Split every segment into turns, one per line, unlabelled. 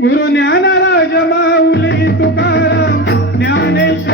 गुरु ज्ञानाला जमावली Tukaram. Gyanesh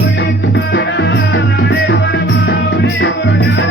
Thank you.